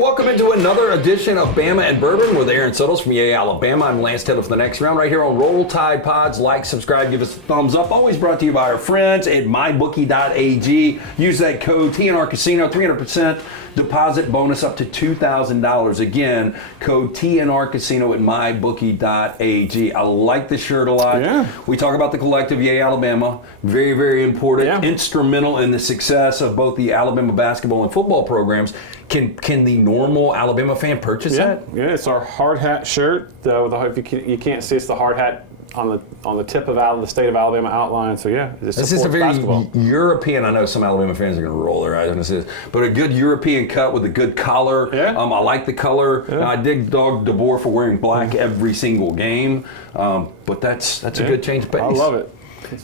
welcome into another edition of Bama and Bourbon with Aaron Suttles from Alabama. I'm Lance Taylor for the next round right here on Roll Tide Pods. Like, subscribe, give us a thumbs up. Always brought to you by our friends at mybookie.ag. Use that code TNR Casino, 300% deposit bonus up to $2,000. Again, code TNR Casino at mybookie.ag. I like the shirt a lot. Yeah. We talk about the collective Alabama. Very, very important. Instrumental in the success of both the Alabama basketball and football programs. Can the normal Alabama fan purchase that? Yeah, it's our hard hat shirt. If you can't see, it's the hard hat on the tip of the state of Alabama outline. So yeah, this is a very basketball. European. I know some Alabama fans are going to roll their eyes when this is, but a good European cut with a good collar. Yeah. I like the color. Yeah. I dig Dog DeBoer for wearing black every single game. But that's a good change of pace. I love it.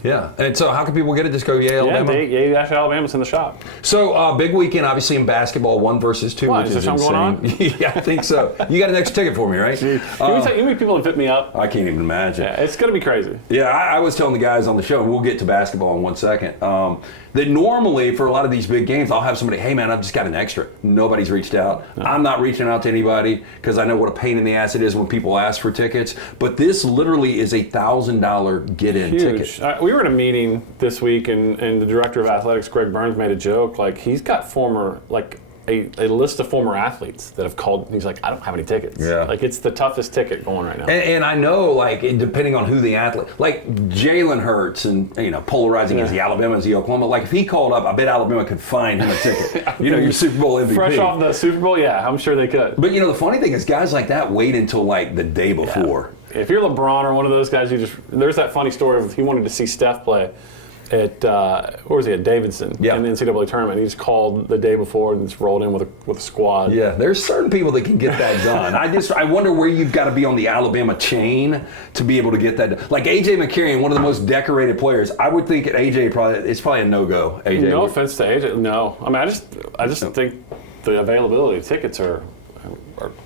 Yeah, and so how can people get it? Just go Alabama? Yeah, Alabama's in the shop. So big weekend, obviously, in basketball, 1 versus 2, What, which is is there insane. something going on? Yeah, I think so. You got an extra ticket for me, right? You know how many people have hit me up? I can't even imagine. Yeah, it's going to be crazy. Yeah, I was telling the guys on the show, and we'll get to basketball in 1 second, that normally for a lot of these big games, I'll have somebody, hey man, I've just got an extra. Nobody's reached out. No. I'm not reaching out to anybody because I know what a pain in the ass it is when people ask for tickets. But this literally is a $1,000 get-in ticket. We were in a meeting this week, and the director of athletics, Greg Burns, made a joke. Like, he's got a list of former athletes that have called. He's like, I don't have any tickets. Yeah. Like, it's the toughest ticket going right now. And I know, like, depending on who the athlete, like Jalen Hurts, and polarizing is he Alabama, is he Oklahoma. Like, if he called up, I bet Alabama could find him a ticket. Your Super Bowl MVP. Fresh off the Super Bowl, yeah, I'm sure they could. But the funny thing is, guys like that wait until like the day before. Yeah. If you're LeBron or one of those guys, there's that funny story of he wanted to see Steph play at where was he at Davidson in the NCAA tournament. He just called the day before and just rolled in with a squad. Yeah, there's certain people that can get that done. I wonder where you've got to be on the Alabama chain to be able to get that done. Like AJ McCarron, one of the most decorated players. I would think at AJ it's probably a no-go. AJ. No offense to AJ. No, I mean I just think the availability of tickets are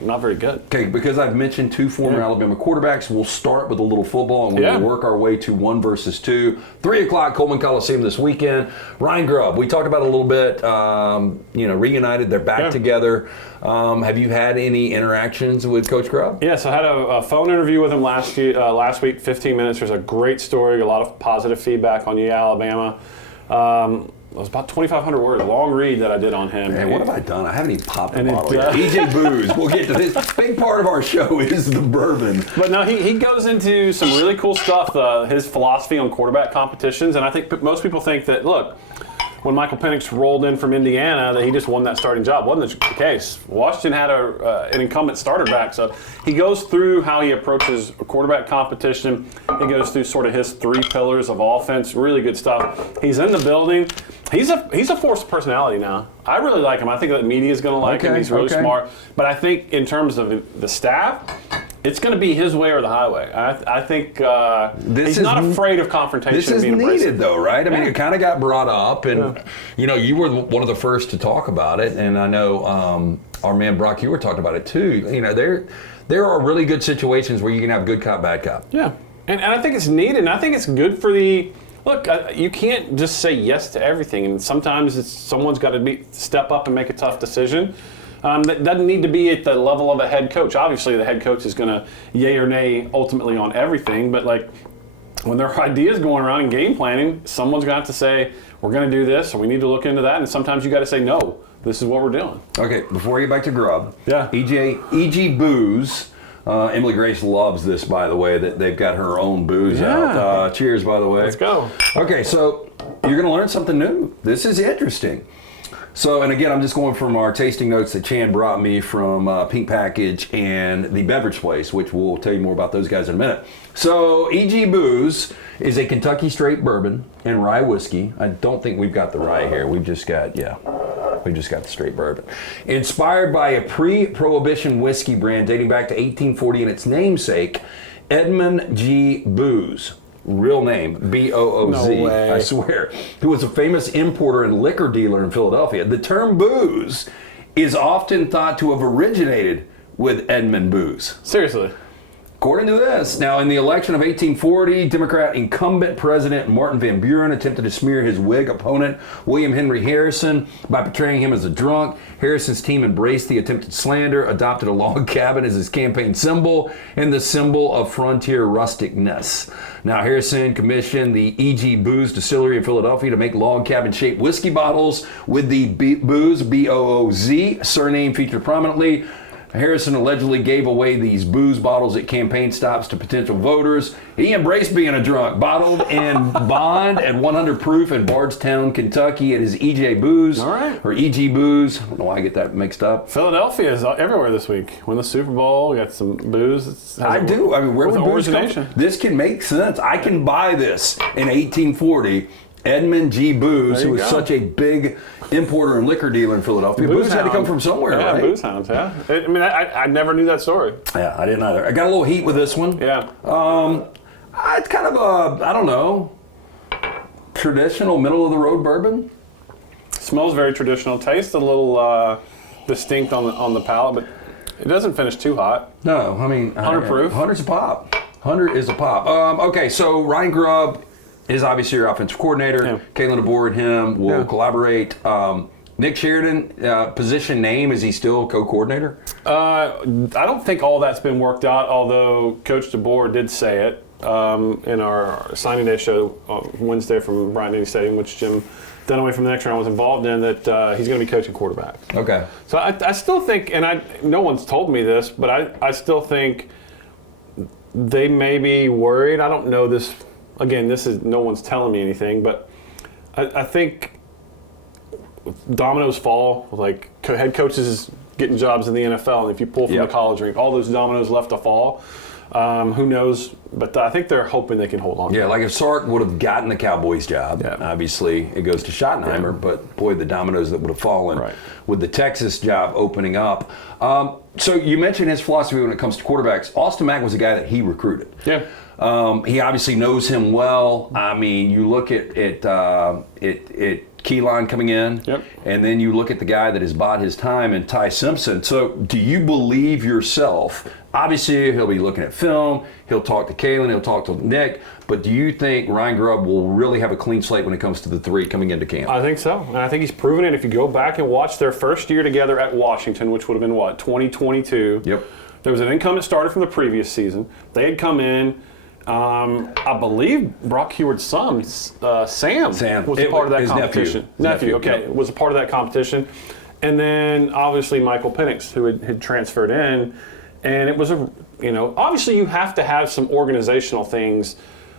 not very good. Okay, because I've mentioned 2 former Alabama quarterbacks, we'll start with a little football and we'll work our way to 1 versus 2. 3 o'clock, Coleman Coliseum this weekend. Ryan Grubb, we talked about it a little bit, reunited, they're back together. Have you had any interactions with Coach Grubb? Yes, I had a phone interview with him last week, 15 minutes. There's a great story, a lot of positive feedback on Alabama. It was about 2,500 words, long read that I did on him. Man, what have I done? I haven't even popped the bottle yet. EJ Booz, we'll get to this. Big part of our show is the bourbon. But no, he goes into some really cool stuff, his philosophy on quarterback competitions, and I think most people think that, look, when Michael Penix rolled in from Indiana, that he just won that starting job. Wasn't the case. Washington had an incumbent starter back, so he goes through how he approaches a quarterback competition. He goes through sort of his 3 pillars of offense. Really good stuff. He's in the building. He's a force of personality now. I really like him. I think that the media is going to like him. He's really smart. But I think in terms of the staff, it's going to be his way or the highway. I think he's not afraid of confrontation. This is needed, though, right? I mean, it kind of got brought up, and you were one of the first to talk about it, and I know our man Brock, you were talking about it too. There are really good situations where you can have good cop, bad cop. Yeah, and I think it's needed, and I think it's good for the. Look, you can't just say yes to everything, and sometimes someone's got to step up and make a tough decision. That doesn't need to be at the level of a head coach. Obviously, the head coach is going to yay or nay ultimately on everything, but like when there are ideas going around in game planning, someone's got to say, we're going to do this, or we need to look into that, and sometimes you got to say, no, this is what we're doing. Okay, before we get back to Grubb, EG Booz. Emily Grace loves this, by the way, that they've got her own booze out. Cheers, by the way. Let's go. Okay, so you're going to learn something new. This is interesting. So, and again, I'm just going from our tasting notes that Chan brought me from Pink Package and the Beverage Place, which we'll tell you more about those guys in a minute. So, EG Booz is a Kentucky straight bourbon and rye whiskey. I don't think we've got the rye here. We've just got the straight bourbon. Inspired by a pre-Prohibition whiskey brand dating back to 1840 and its namesake, Edmund G. Booz. Real name, B-O-O-Z, no way. I swear, who was a famous importer and liquor dealer in Philadelphia. The term booze is often thought to have originated with Edmund Booz. Seriously? According to this, now in the election of 1840, Democrat incumbent President Martin Van Buren attempted to smear his Whig opponent, William Henry Harrison, by portraying him as a drunk. Harrison's team embraced the attempted slander, adopted a log cabin as his campaign symbol, and the symbol of frontier rusticness. Now, Harrison commissioned the E.G. Booz Distillery in Philadelphia to make log cabin-shaped whiskey bottles with the Booz, B-O-O-Z, surname featured prominently. Harrison allegedly gave away these booze bottles at campaign stops to potential voters. He embraced being a drunk, bottled in bond at 100 proof in Bardstown, Kentucky at his E.J. Booz, or E.G. Booz. I don't know why I get that mixed up. Philadelphia is everywhere this week. Win the Super Bowl, we got some booze. I do. I mean, where would booze come from? This can make sense. I can buy this in 1840. Edmund G. Booz, who was such a big importer and liquor dealer in Philadelphia. Booze had to come from somewhere, right? Booze hounds, yeah. I mean, I never knew that story. Yeah, I didn't either. I got a little heat with this one. Yeah. It's kind of a, I don't know, traditional middle-of-the-road bourbon. Smells very traditional. Tastes a little distinct on the palate, but it doesn't finish too hot. No, I mean... 100 proof. 100's a pop. 100 is a pop. Okay, so Ryan Grubb is obviously your offensive coordinator. Yeah. Kalen DeBoer and him will collaborate. Nick Sheridan, position name, is he still co-coordinator? I don't think all that's been worked out, although Coach DeBoer did say it in our signing day show on Wednesday from Bryant-Denny Stadium, which Jim Dunaway from the next round was involved in, that he's going to be coaching quarterback. Okay. So I still think, and no one's told me this, but I still think they may be worried. I don't know this. Again, no one's telling me anything, but I think dominoes fall. Like head coaches getting jobs in the NFL, and if you pull from the college rank, all those dominoes left to fall. Who knows? But I think they're hoping they can hold on. Yeah, like if Sark would have gotten the Cowboys job, obviously it goes to Schottenheimer, but boy, the dominoes that would have fallen with the Texas job opening up. So you mentioned his philosophy when it comes to quarterbacks. Austin Mack was a guy that he recruited. Yeah. He obviously knows him well. I mean, you look at Keelan coming in, and then you look at the guy that has bought his time in Ty Simpson. So do you believe yourself? Obviously, he'll be looking at film. He'll talk to Kalen. He'll talk to Nick. But do you think Ryan Grubb will really have a clean slate when it comes to the three coming into camp? I think so. And I think he's proven it. If you go back and watch their first year together at Washington, which would have been, 2022? Yep. There was an incumbent starter from the previous season. They had come in. I believe Brock Heward's son, Sam, was a part of that competition. Nephew, okay, was a part of that competition. And then obviously Michael Penix, who had transferred in. And it was obviously you have to have some organizational things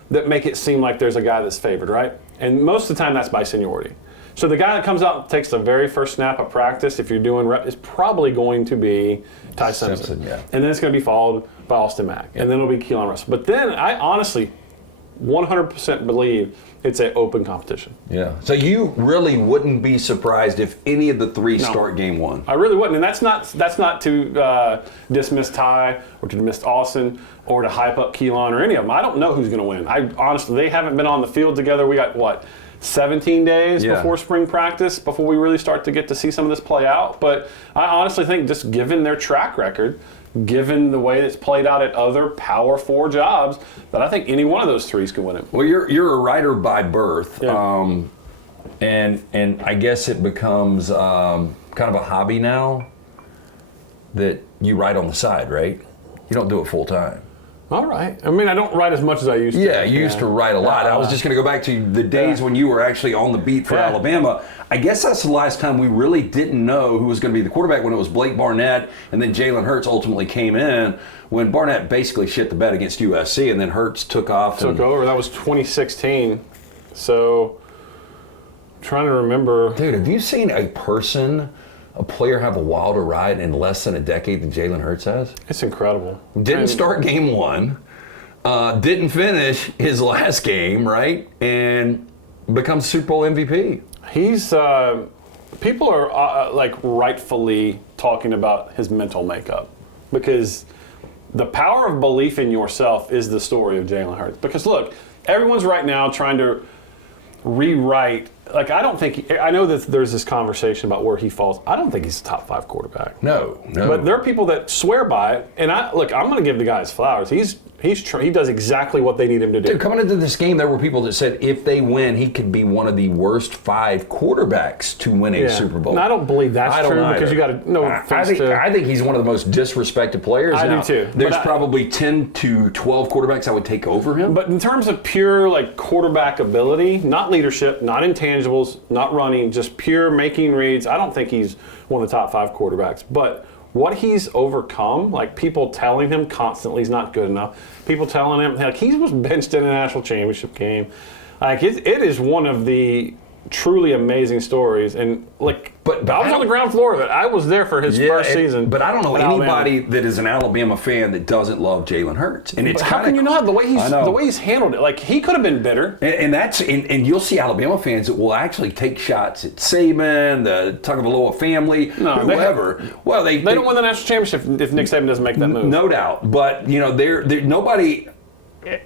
that make it seem like there's a guy that's favored, right? And most of the time that's by seniority. So the guy that comes out and takes the very first snap of practice, if you're doing is probably going to be Ty Simpson. And then it's going to be followed by Austin Mack. And then it'll be Keelan Russell. But then I honestly 100% believe it's an open competition. Yeah. So you really wouldn't be surprised if any of the three start game one? I really wouldn't. And that's not to dismiss Ty or to dismiss Austin or to hype up Keelan or any of them. I don't know who's going to win. Honestly, they haven't been on the field together. We got, 17 days before spring practice, before we really start to get to see some of this play out. But I honestly think, just given their track record, given the way it's played out at other Power 4 jobs, that I think any one of those threes can win it. Well, you're a writer by birth, and I guess it becomes kind of a hobby now that you write on the side, right? You don't do it full time. All right. I mean, I don't write as much as I used to. Yeah, you used to write a lot. I was just going to go back to the days when you were actually on the beat for Alabama. I guess that's the last time we really didn't know who was going to be the quarterback, when it was Blake Barnett and then Jalen Hurts ultimately came in, when Barnett basically shit the bed against USC and then Hurts took off. Took over. That was 2016. So, I'm trying to remember. Dude, have you seen a player have a wilder ride in less than a decade than Jalen Hurts has? It's incredible. Didn't start game one, didn't finish his last game, right? And becomes Super Bowl MVP. He's, people are rightfully talking about his mental makeup, because the power of belief in yourself is the story of Jalen Hurts. Because look, everyone's right now trying to rewrite like, I don't think I know that there's this conversation about where he falls. I don't think he's a top 5 quarterback. No. But there are people that swear by it, and I'm going to give the guy his flowers. He does exactly what they need him to do. Dude, coming into this game, there were people that said if they win, he could be one of the worst 5 quarterbacks to win a Super Bowl. And I don't believe that's true because you got to I think he's one of the most disrespected players. I now, do too. There's probably 10 to 12 quarterbacks I would take over him. But in terms of pure like quarterback ability, not leadership, not intangibles, not running, just pure making reads, I don't think he's one of the top 5 quarterbacks. But what he's overcome, like people telling him constantly he's not good enough, people telling him, like he was benched in a national championship game. Like it is one of the truly amazing stories, and but I was on the ground floor of it. I was there for his first season. But I don't know anybody that is an Alabama fan that doesn't love Jalen Hurts. And it's how can you not? The way he's handled it, like he could have been bitter. And you'll see Alabama fans that will actually take shots at Saban, the Tagovailoa family, whoever. They don't win the national championship if Nick Saban doesn't make that move. No doubt. But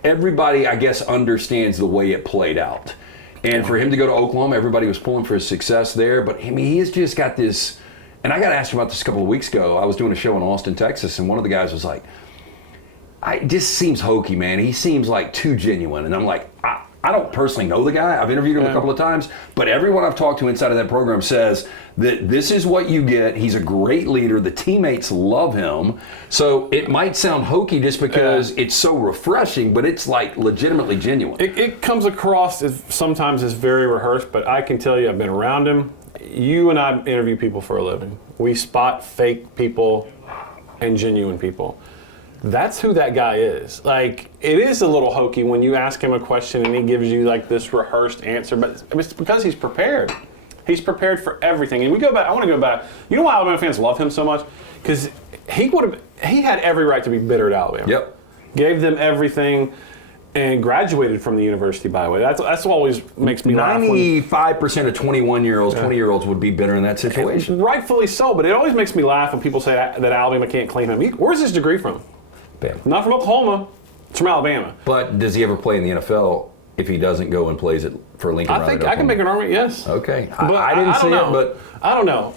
everybody I guess understands the way it played out. And for him to go to Oklahoma, everybody was pulling for his success there. But I mean, he's just got this. And I got asked about this a couple of weeks ago. I was doing a show in Austin, Texas, and one of the guys was like, "It just seems hokey, man. He seems like too genuine." And I'm like, I don't personally know the guy. I've interviewed him a couple of times, but everyone I've talked to inside of that program says that this is what you get. He's a great leader. The teammates love him. So it might sound hokey just because it's so refreshing, but it's like legitimately genuine. It comes across sometimes as very rehearsed, but I can tell you I've been around him. You and I interview people for a living. We spot fake people and genuine people. That's who that guy is. Like, it is a little hokey when you ask him a question and he gives you like this rehearsed answer, but it's because he's prepared. He's prepared for everything. And I want to go back. You know why Alabama fans love him so much? Because he had every right to be bitter at Alabama. Yep. Gave them everything and graduated from the university, by the way. That's what always makes me laugh. 95% of 21-year-olds, 20-years would be bitter in that situation. Rightfully so, but it always makes me laugh when people say that Alabama can't claim him. Where's his degree from? Bama. Not from Oklahoma. It's from Alabama. But does he ever play in the NFL if he doesn't go and plays it for Lincoln Riley? I think I can make an argument, yes. Okay. But I didn't see it, but... I don't know.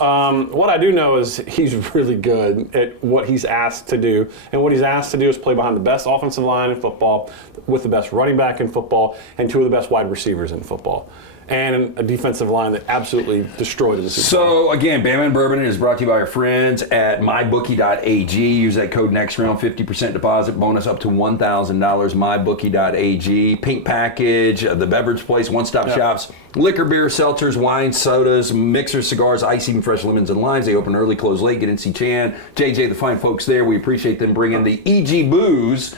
What I do know is he's really good at what he's asked to do. And what he's asked to do is play behind the best offensive line in football, with the best running back in football, and 2 of the best wide receivers in football. And a defensive line that absolutely destroyed the Super Bowl. So, again, Bama and Bourbon is brought to you by our friends at mybookie.ag. Use that code NEXTROUND, 50% deposit bonus up to $1,000, mybookie.ag. Pink Package, the Beverage Place, one-stop shops, liquor, beer, seltzers, wine, sodas, mixers, cigars, ice, even fresh lemons and limes. They open early, close late. Get in, see Chan, JJ, the fine folks there. We appreciate them bringing the EG Booze,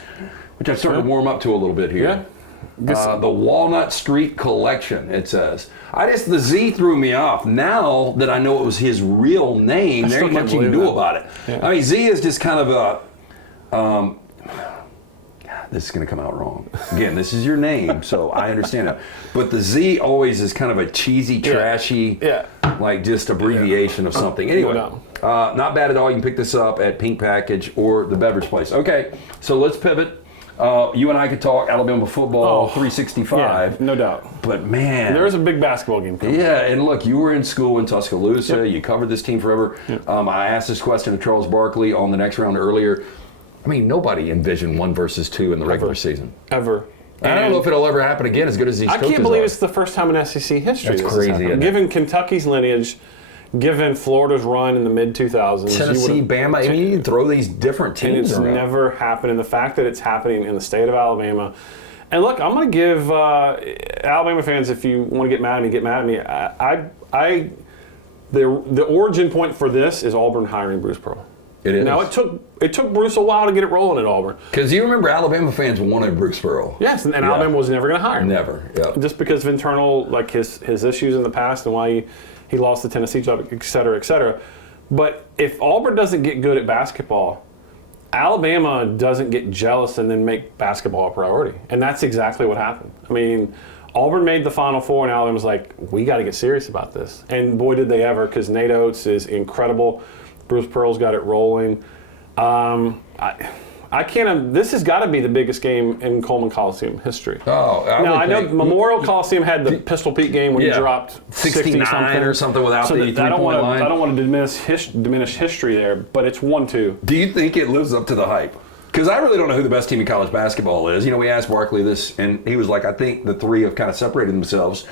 which I'm starting to warm up to a little bit here. Yeah. The Walnut Street Collection, it says. The Z threw me off. Now that I know it was his real name, there ain't much you can do about it. Yeah. I mean, Z is just kind of a, this is going to come out wrong. Again, this is your name, so I understand it. But the Z always is kind of a cheesy, trashy, like just abbreviation of something. Anyway, not bad at all. You can pick this up at Pink Package or the Beverage Place. Okay, so let's pivot. You and I could talk Alabama football 365. Yeah, no doubt. But, man. There is a big basketball game coming. Yeah, and look, you were in school in Tuscaloosa. Yep. You covered this team forever. Yep. I asked this question of Charles Barkley on the next round earlier. I mean, nobody envisioned 1 versus 2 in the regular season. Ever. I don't know if it'll ever happen again as good as these coaches are. I can't believe it's the first time in SEC history. That's crazy. Given Kentucky's lineage, given Florida's run in the mid-2000s. Tennessee, Bama, I mean, you can throw these different teams around. And it's never happened. And the fact that it's happening in the state of Alabama. And look, I'm going to give Alabama fans, if you want to get mad at me, get mad at me. The origin point for this is Auburn hiring Bruce Pearl. It is. Now, it took Bruce a while to get it rolling at Auburn. Because you remember Alabama fans wanted Bruce Pearl. Yes, and Alabama was never going to hire him. Never, yeah. Just because of internal, like his issues in the past and why he lost the Tennessee job, et cetera, et cetera. But if Auburn doesn't get good at basketball, Alabama doesn't get jealous and then make basketball a priority. And that's exactly what happened. I mean, Auburn made the Final Four, and Alabama was like, we got to get serious about this. And boy, did they ever, because Nate Oates is incredible. Bruce Pearl's got it rolling. I can't. This has got to be the biggest game in Coleman Coliseum history. Oh, I know Memorial Coliseum had the Pistol Pete game when he dropped 69 or something without the three-point line. I don't want to diminish history there, but it's 1-2. Do you think it lives up to the hype? Because I really don't know who the best team in college basketball is. We asked Barkley this, and he was like, I think the three have kind of separated themselves.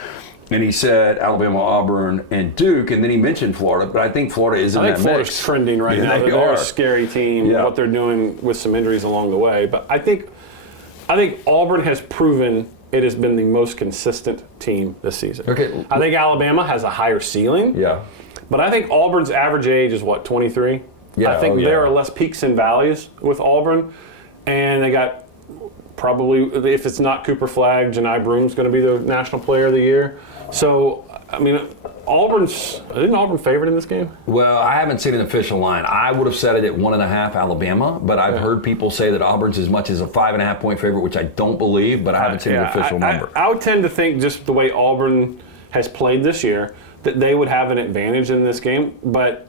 And he said Alabama, Auburn, and Duke, and then he mentioned Florida, but I think Florida is in that mix. I think Florida's trending right now. They're a scary team, what they're doing with some injuries along the way. But I think Auburn has proven it has been the most consistent team this season. Okay. I think Alabama has a higher ceiling. Yeah. But I think Auburn's average age is, 23? Yeah. I think there are less peaks and valleys with Auburn. And they got probably, if it's not Cooper Flagg, Janai Broom's going to be the National Player of the Year. So, I mean, isn't Auburn favored in this game? Well, I haven't seen an official line. I would have set it at 1.5 Alabama, but I've heard people say that Auburn's as much as a 5.5 point favorite, which I don't believe, but I haven't seen an official number. I would tend to think just the way Auburn has played this year, that they would have an advantage in this game, but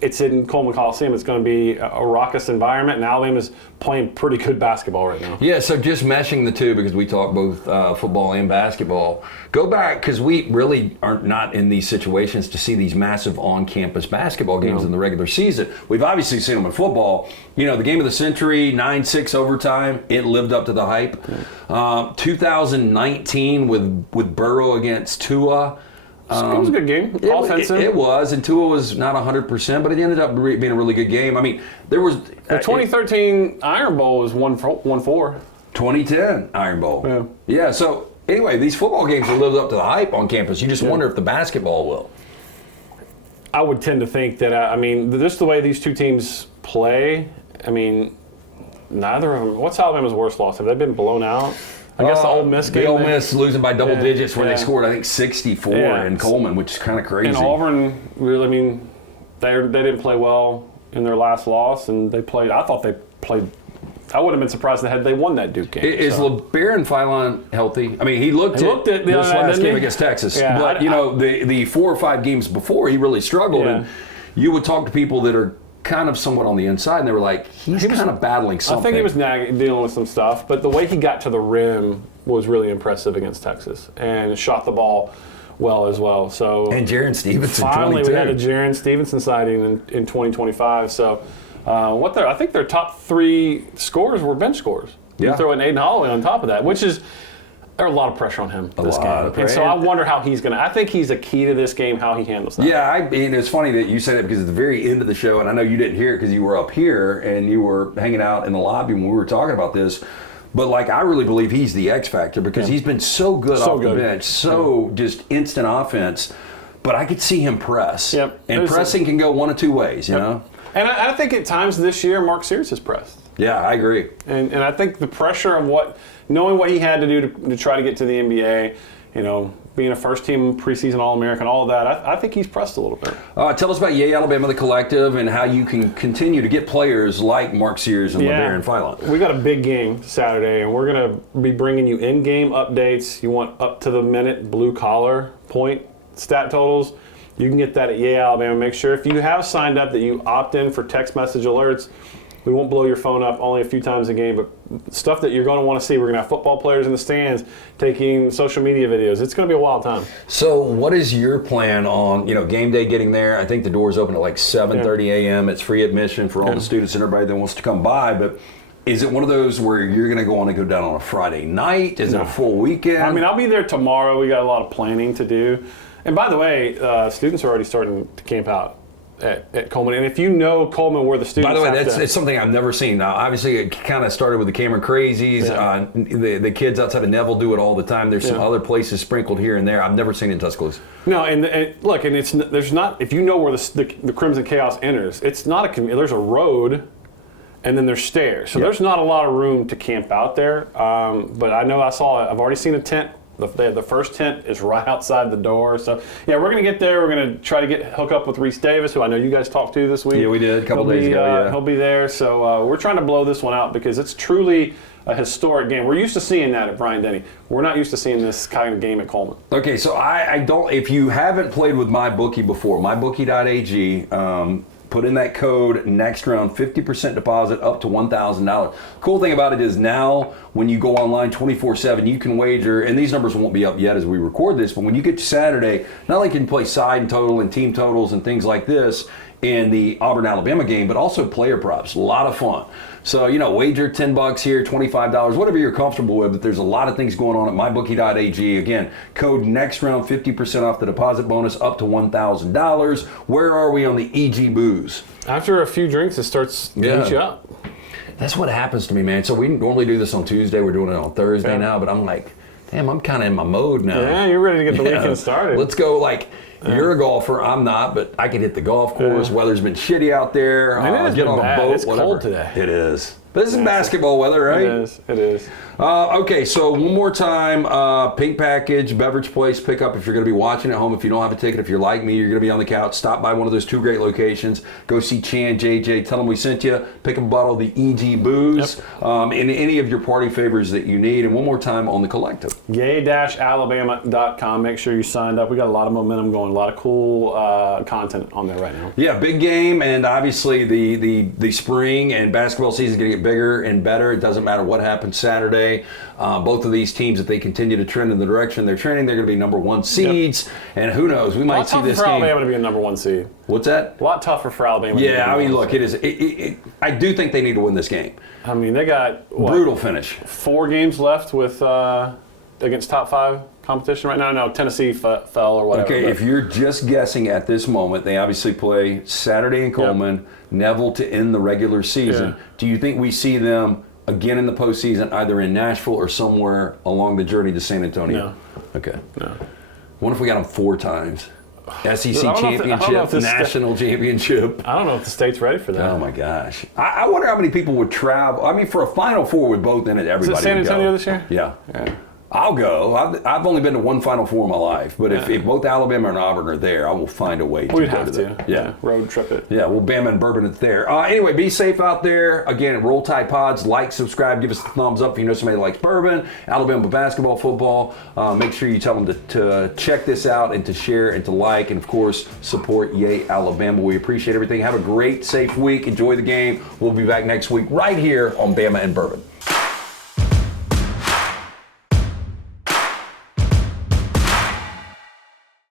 it's in Coleman Coliseum. It's going to be a raucous environment, and Alabama's playing pretty good basketball right now. Yeah, so just meshing the two, because we talk both football and basketball. Go back, because we really are not in these situations to see these massive on-campus basketball games in the regular season. We've obviously seen them in football. The game of the century, 9-6 overtime, it lived up to the hype. 2019 with Burrow against Tua. It was a good game. Offensive. It was, and Tua was not 100%, but it ended up being a really good game. I mean, there was... The 2013 Iron Bowl was 1-4. 2010 Iron Bowl. Yeah, so anyway, these football games have lived up to the hype on campus. You just wonder if the basketball will. I would tend to think that, just the way these two teams play, neither of them... What's Alabama's worst loss? Have they been blown out? I guess the Ole Miss game. The Ole Miss losing by double digits where they scored, I think, 64 in Coleman, which is kind of crazy. And Auburn, really, they didn't play well in their last loss, and they played. I thought they played. I would have been surprised had they won that Duke game. Is LeBaron Philon healthy? I mean, he looked at this last game against Texas, but the 4 or 5 games before, he really struggled. And you would talk to people that are kind of somewhat on the inside, and they were like, he's kind of battling something. I think he was dealing with some stuff, but the way he got to the rim was really impressive against Texas, and shot the ball well as well. So and Jaron Stevenson. Finally, we had a Jaron Stevenson sighting in 2025. So I think their top 3 scorers were bench scorers. You throw in Aiden Holloway on top of that, which is. There's a lot of pressure on him this game. And so I wonder how he's going to... I think he's a key to this game, how he handles that. Yeah, it's funny that you said it, because at the very end of the show, and I know you didn't hear it because you were up here and you were hanging out in the lobby when we were talking about this, but I really believe he's the X factor, because he's been so good off the bench, just instant offense, but I could see him press. Yep. And pressing can go one of two ways, you know? And I think at times this year, Mark Sears has pressed. Yeah, I agree. And I think the pressure of knowing what he had to do to try to get to the NBA, being a first-team preseason All-American, all of that, I think he's pressed a little bit. Tell us about Yay Alabama, the collective, and how you can continue to get players like Mark Sears and LeBaron Philon. We got a big game Saturday, and we're going to be bringing you in-game updates. You want up-to-the-minute blue-collar point stat totals. You can get that at Yay Alabama. Make sure if you have signed up that you opt in for text message alerts. We won't blow your phone up only a few times a game, but stuff that you're going to want to see. We're going to have football players in the stands taking social media videos. It's going to be a wild time. So what is your plan on, game day getting there? I think the doors open at 7:30 a.m. It's free admission for all the students and everybody that wants to come by, but is it one of those where you're going to go down on a Friday night? Is it a full weekend? I'll be there tomorrow. We got a lot of planning to do. And by the way, students are already starting to camp out at Coleman. And if you know Coleman, where the students By the way, it's something I've never seen. Now, obviously, it kind of started with the Cameron Crazies. The kids outside of Neville do it all the time. There's some other places sprinkled here and there. I've never seen it in Tuscaloosa. No, and look, and there's not, if you know where the Crimson Chaos enters, it's not there's a road and then there's stairs. So there's not a lot of room to camp out there. But I've already seen a tent. The first tent is right outside the door. So, we're going to get there. We're going to try to hook up with Reese Davis, who I know you guys talked to this week. Yeah, we did a couple days ago. He'll be there. So we're trying to blow this one out because it's truly a historic game. We're used to seeing that at Bryant-Denny. We're not used to seeing this kind of game at Coleman. Okay, so I don't, if you haven't played with MyBookie before, mybookie.ag, Put in that code next round, 50% deposit up to $1,000. Cool thing about it is now when you go online 24/7, you can wager, and these numbers won't be up yet as we record this, but when you get to Saturday, not only can you play side and total and team totals and things like this in the Auburn Alabama game, but also player props. A lot of fun. So, wager $10 here, $25, whatever you're comfortable with, but there's a lot of things going on at mybookie.ag. Again, code next round, 50% off the deposit bonus up to $1,000. Where are we on the EG Booze? After a few drinks, it starts to heat you up. That's what happens to me, man. So we normally do this on Tuesday. We're doing it on Thursday now, but I'm like, damn, I'm kind of in my mode now. Yeah, you're ready to get the weekend started. Let's go. You're a golfer. I'm not, but I can hit the golf course. Weather's been shitty out there. Get on a boat. It's whatever. cold today. It is. This is basketball weather, right? It is. Okay, so one more time, Pink Package, Beverage Place pickup if you're going to be watching at home. If you don't have a ticket, if you're like me, you're going to be on the couch, stop by one of those 2 great locations. Go see Chan, JJ, tell them we sent you. Pick up a bottle of the EG Booze and any of your party favors that you need. And one more time on the collective. Yay-alabama.com. Make sure you signed up. We got a lot of momentum going, a lot of cool content on there right now. Yeah, big game, and obviously the spring and basketball season is going to get bigger and better. It doesn't matter what happens Saturday. Both of these teams, if they continue to trend in the direction they're trending, they're going to be number 1 seeds. And who knows, we might see this game. A lot tougher for game. Alabama to be a number 1 seed. What's that? A lot tougher for Alabama. Yeah, I mean, look, it is. I do think they need to win this game. I mean, they got brutal finish. 4 games left with against top 5 competition right now. No, Tennessee fell or whatever. Okay, if you're just guessing at this moment, they obviously play Saturday in Coleman, Neville to end the regular season. Yeah. Do you think we see them again in the postseason, either in Nashville or somewhere along the journey to San Antonio? No. Okay. No. What if we got them 4 times? SEC championship, national championship. I don't know if the state's ready for that. Oh my gosh! I wonder how many people would travel. I mean, for a Final Four with both in it, everybody. Is it San would Antonio go. this year? Yeah. I'll go. I've only been to one Final Four in my life, but if both Alabama and Auburn are there, I will find a way to We'd go have to. Yeah, road trip it. Yeah, well, Bama and Bourbon is there. Anyway, be safe out there. Again, Roll Tide Pods, like, subscribe, give us a thumbs up if you know somebody that likes bourbon, Alabama basketball, football. Make sure you tell them to check this out and to share and to like, and of course, support Yay Alabama. We appreciate everything. Have a great, safe week. Enjoy the game. We'll be back next week right here on Bama and Bourbon.